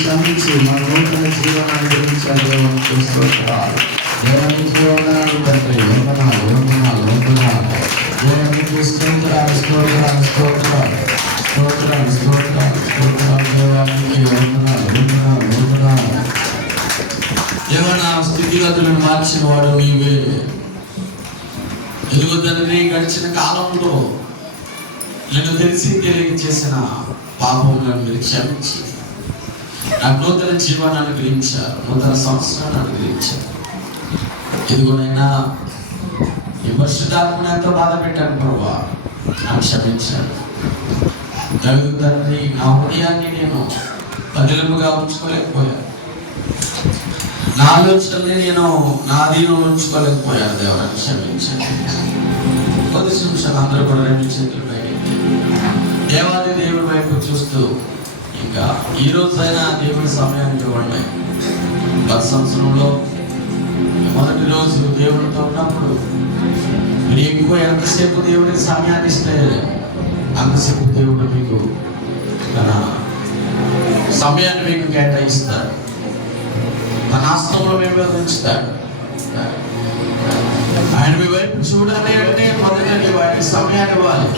క్షమించి మన నూతన జీవనాన్ని గురించి చూస్తున్నాడు దేవుని జీవనాలు తండ్రి వందనాలు వందనాలు వందనాలు దేవునికి స్తోత్రాలు స్తోత్రాలు స్తోత్రాలు స్తోత్రాలు స్తోత్రాలు స్తోత్రాలు దేవానికి వందనాలు వందనాలు వందనాలు స్థితిగతులను మార్చిన వాడు నీవే. ఎదుగు తండ్రి గడిచిన కాలంలో నేను తెలిసి తెలియక చేసిన పాపములను మీరు క్షమించి నాకు నూతన జీవనాన్ని గ్రహించారు నూతన సంవత్సరాన్ని అనుగ్రహించారు. ఇదిగోనైనా ఈ ఎంతో బాధ పెట్టాను ప్రభా. నాకు క్షమించాను తండ్రి నా హృదయాన్ని నేను పదిలముగా ఉంచుకోలేకపోయాను. నా ఆలోచనని నేను నా అధీనంలో ఉంచుకోలేకపోయాను దేవరాన్ని క్షమించండి. కొద్ది నిమిషాలు అందరూ కూడా రెండు చేతులు బయట దేవాది దేవుడి వైపు చూస్తూ ఇంకా ఈ రోజైనా దేవుడి సమయానికి ఇవ్వండి. గత సంవత్సరంలో మొదటి రోజు దేవుడితో ఉన్నప్పుడు మీరు ఎక్కువ ఎంతసేపు దేవుడికి సమయాన్ని ఇస్తే అంతసేపు దేవుడు మీకు తన సమయాన్ని మీకు కేటాయిస్తారు. తన ఆశ్రమంలో మేము ఉంచుతాడు ఆయన మీ వైపు చూడాలి అంటే మొదట నీవు ఆయన సమయాన్ని ఇవ్వాలి.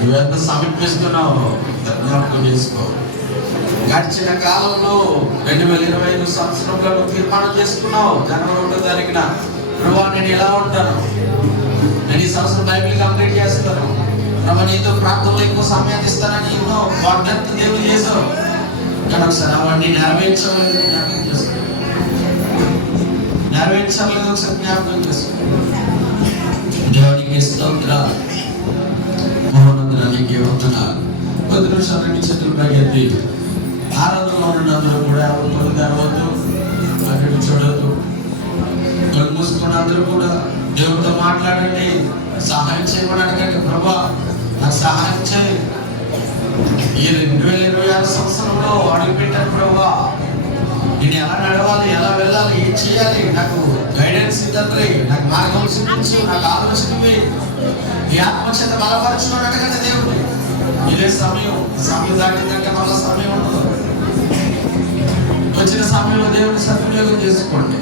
నువ్వెంత ఎంత జ్ఞాపకం చేసుకో. గడిచిన కాలంలో రెండు వేల ఇరవై ఐదు సంవత్సరంలో నువ్వు తీర్మానం చేసుకున్నావు. జనవరి ఒకటో తారీఖున ప్రభా నేను ఎలా ఉంటాను. నేను ఈ సంవత్సరం బైబిల్ కంప్లీట్ చేస్తాను. ప్రభా నీతో ప్రాంతంలో ఎక్కువ సమయాన్ని ఇస్తానని ఎన్నో వాగ్దానం దేవుడు చేశావు కానీ ఒకసారి అవన్నీ నెరవేర్చలేదు జ్ఞాపకం నెరవేర్చలేదు ఒకసారి జ్ఞాపకం చేసుకో దేవునికి స్తోత్రాలు వందనాలు కొద్ది నిమిషాలు రెండు చేతులు పైకెత్తి ఆరాధనలో ఉన్నందరూ కూడా ఎవరు తొలి తెరవద్దు అక్కడ చూడద్దు కళ్ళు మూసుకున్న అందరూ కూడా దేవుడితో మాట్లాడండి సహాయం చేయమనడానికి ప్రభా నాకు సహాయం చేయి ఈ రెండు వేల ఇరవై ఆరు సంవత్సరంలో అడుగుపెట్టాను ప్రభా. నేను ఎలా నడవాలి ఎలా వెళ్ళాలి ఏం చేయాలి నాకు గైడెన్స్ తండ్రి నాకు మార్గం చూపించు నాకు ఆలోచనవి ఈ ఆత్మచేత బలపరచు అని అడగండి దేవుడు. ఇదే సమయం సమయం దాటిందంటే మళ్ళీ సమయం ఉండదు. వచ్చిన సమయంలో దేవుడిని సద్వినియోగం చేసుకోండి.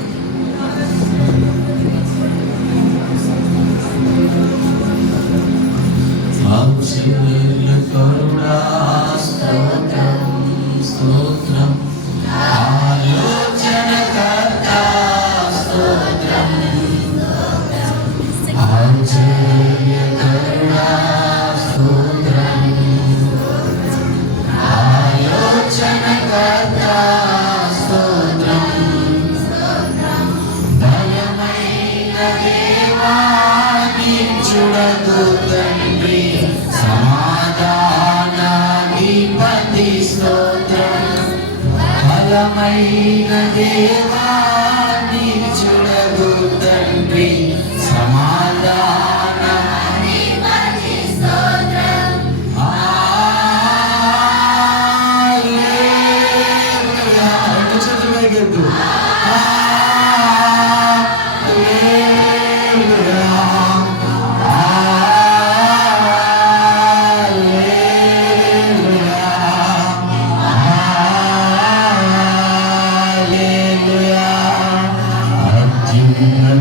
ఆశ్చర్య కరుణా స్తోత్రం స్తోత్రం ఆశ్చర్య కరుణా చూడదు తండ్రి.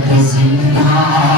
designar.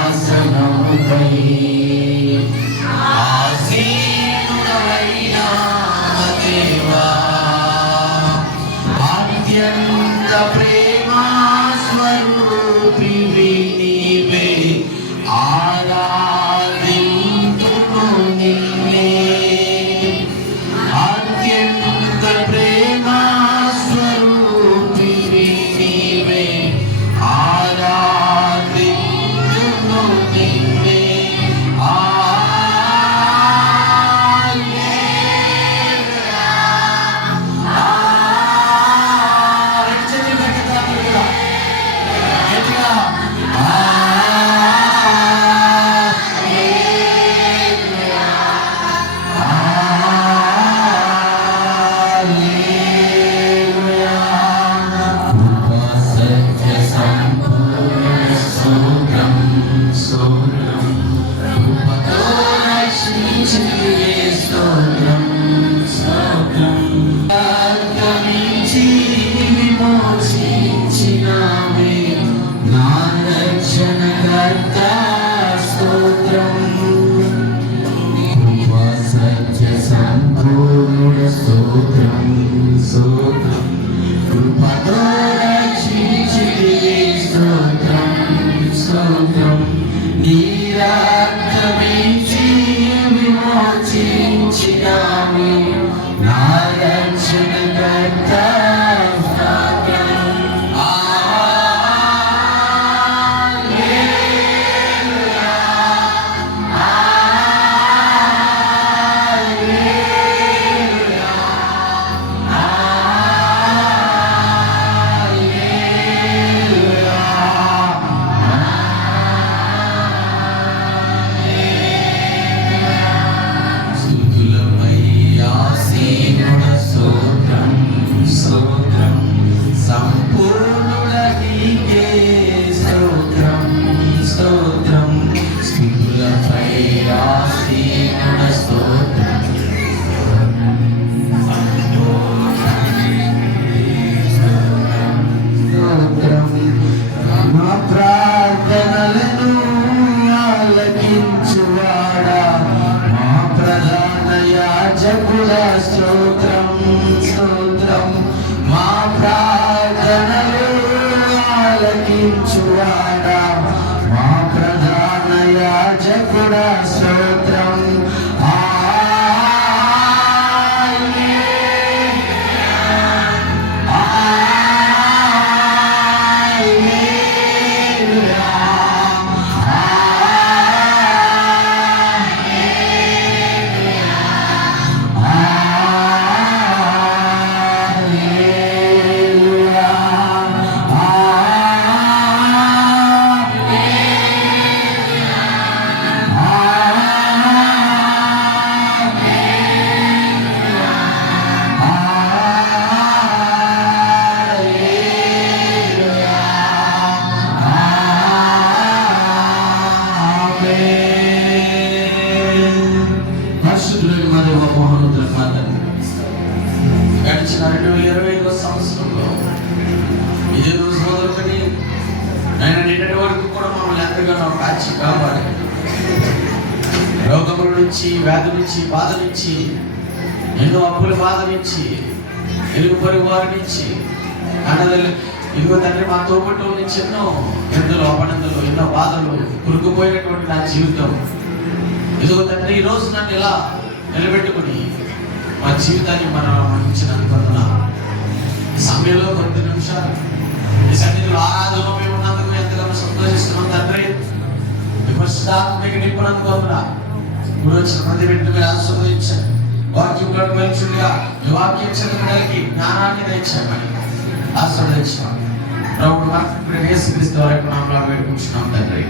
స్తోత్రం ఆలకించువాడా మా ప్రధాన యాజకుడా శ్రోత వచ్చిన రెండు వేల ఇరవై ఐదవ సంవత్సరంలో. ఇదే రోజు మొదలుకొని ఆయన నిన్నటి వరకు కూడా మమ్మల్ని ఎంతగానో కాచి కావాలి రోగముల నుంచి వ్యాధి నుంచి బాధ నుంచి ఎన్నో అప్పుల బాధ నుంచి తెలుగు పొరుగు వారి నుంచి అన్నదల్లి ఇదిగో తండ్రి మా తోబుట్టుల నుంచి ఎన్నో ఎందలో అపనందలు ఎన్నో బాధలు కురుకుపోయినటువంటి నా జీవితం. ఇదిగో తండ్రి ఈ రోజు నన్ను ఇలా నిలబెట్టుకుని మా జీవితాన్ని మనం ఇచ్చినందుకు వందనాలు. ఈ సమయంలో కొద్ది నిమిషాలు. ఈ సన్నిధిలో ఆరాధనలో మేము ఉన్నందుకు ఎంతగానో సంతోషిస్తున్నాం తండ్రి. విమర్శనాత్మక నింపునందుకు వందనా ఇప్పుడు వచ్చిన ప్రతి బిడ్డ మీరు ఆశీర్వదించండి వాక్యం గడపలుచుండగా ఈ వాక్యం చదవడానికి జ్ఞానాన్ని తెచ్చామని ఆశీర్వదించాం ప్రభుత్వ మాత్రం యేసుక్రీస్తు వారి నామములో వేడుకుంటున్నాం తండ్రి.